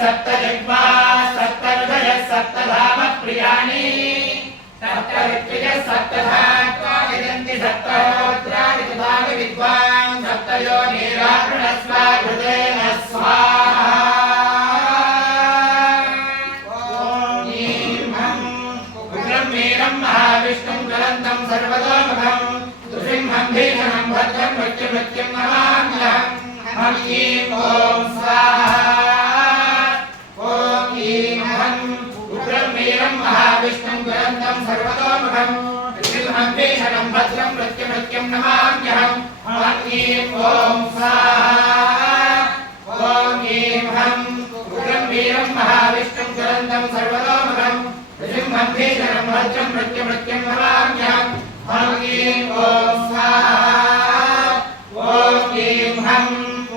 सप्तजिह्वा सप्तहृदयः सप्तधामः प्रियाणि सप्तऋत्विजः सप्तधात्वा यजन्ति सप्तहोत्राणि तथापि विद्वान् सप्तयोनिराकृणस्व कृतेन स्वाहा वीरं महाविष्णुं ज्वलन्तं सर्वतोमुखं नृसिंहं भीषणं भद्रं मृत्युमृत्युं नमाम्यहम् हम ईं ॐ स्वाहा ॐ ईं हं उग्रं वीरं महाविष्णुं ज्वलन्तं सर्वतोमुखं नृसिंहं भीषणं भद्रं मृत्युमृत्युं नमाम्यहम् हम ईं ॐ स्वाहा ॐ ईं हं उग्रं वीरं महाविष्णुं ज्वलन्तं सर्वतोमुखं नृसिंहं भीषणं भद्रं मृत्युमृत्युं नमाम्यहम् हम ईं ॐ स्वाहा ॐ ईं हं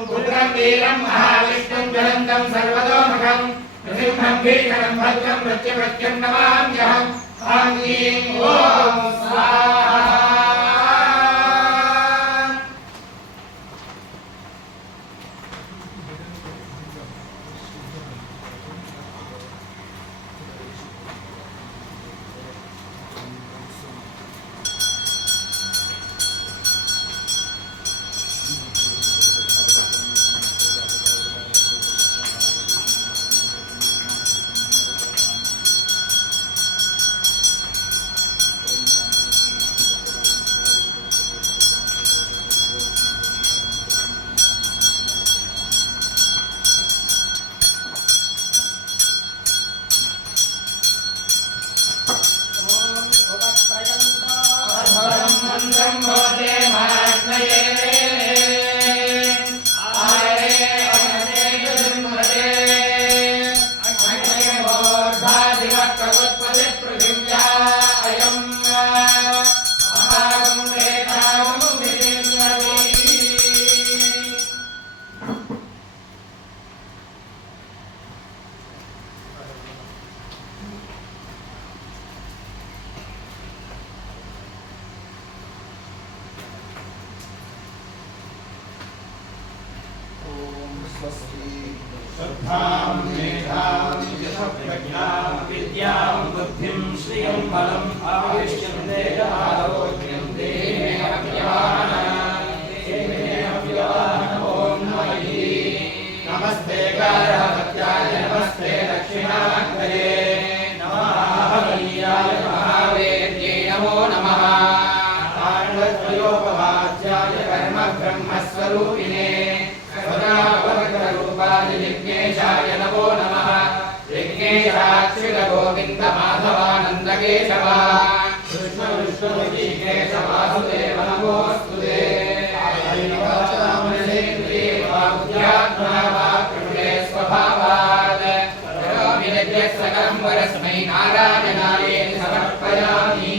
उग्रं वीरं महाविष्णुं ज्वलन्तं सर्वतोमुखं नृसिंहं भीषणं भद्रं मृत्युमृत्युं नमाम्यहम् हम ईं ॐ स्वाहा श्रद्धां मेधां यशप्रज्ञां विद्यां बुद्धिं श्रियं बलम् आयुष्यं तेजमारोग्यं देहेऽव्यवान् ॐ नमः नमस्ते गारहत्याय नमस्ते दक्षिणाग्रये नमः महावेद्ये नमो नमः आण्डद्वयोपवाच्याय कर्म ब्रह्मस्वरूपिणे विघ्नेशाय नमो नमः विघ्नेशाच्युत गोविन्द माधवानन्द केशव कृष्ण विष्णु ऋषिकेश वासुदेव नमोऽस्तुते स्वभावात् सकलं वरस्मै नारायणायेति समर्पयामि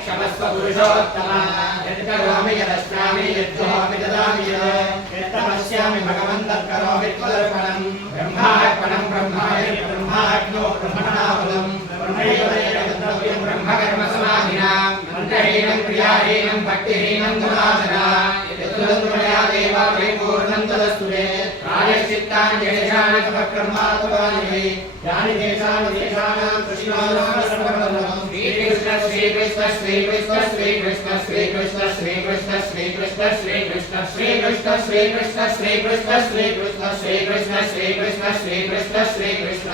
क्षमस्व पुरुषोत्तम यत्करोमि यदश्नामि यज्जुहोमि ददामि यत्तपस्यामि भगवन् तत्करोमि त्वदर्पणम् ब्रह्मार्पणम् ब्रह्माय ब्रह्माग्नो ब्रह्मणाहुतं ब्रह्मैवदेवद्रव्यं ब्रह्मकर्म समाधिनां मन्त्रहीनं क्रियाहीनं भक्तिहीनं गुणाधना यत्तदन्तुमया देव परिपूर्णं तदस्तु ते प्रायश्चित्तानि येषानि तपःकर्मात्मकानि यानि देशानि देशानां कृष्णानां सर्वप्रथमं श्रीकृष्ण श्रीकृष्ण श्रीकृष्ण श्रीकृष्ण श्रीकृष्ण श्रीकृष्ण श्रीकृष्ण श्रीकृष्ण श्रीकृष्ण श्रीकृष्ण श्रीकृष्ण श्रीकृष्ण श्रीकृष्ण श्रीकृष्ण श्रीकृष्ण श्रीकृष्ण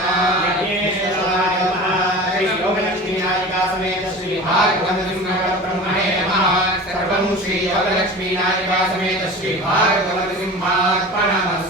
योगलक्ष्मीनायिका समेत श्री भागवत ब्रह्मणे नमः सर्वं श्री योगलक्ष्मीनायिका समेत श्री भागवत सिंहार्पणमस्तु।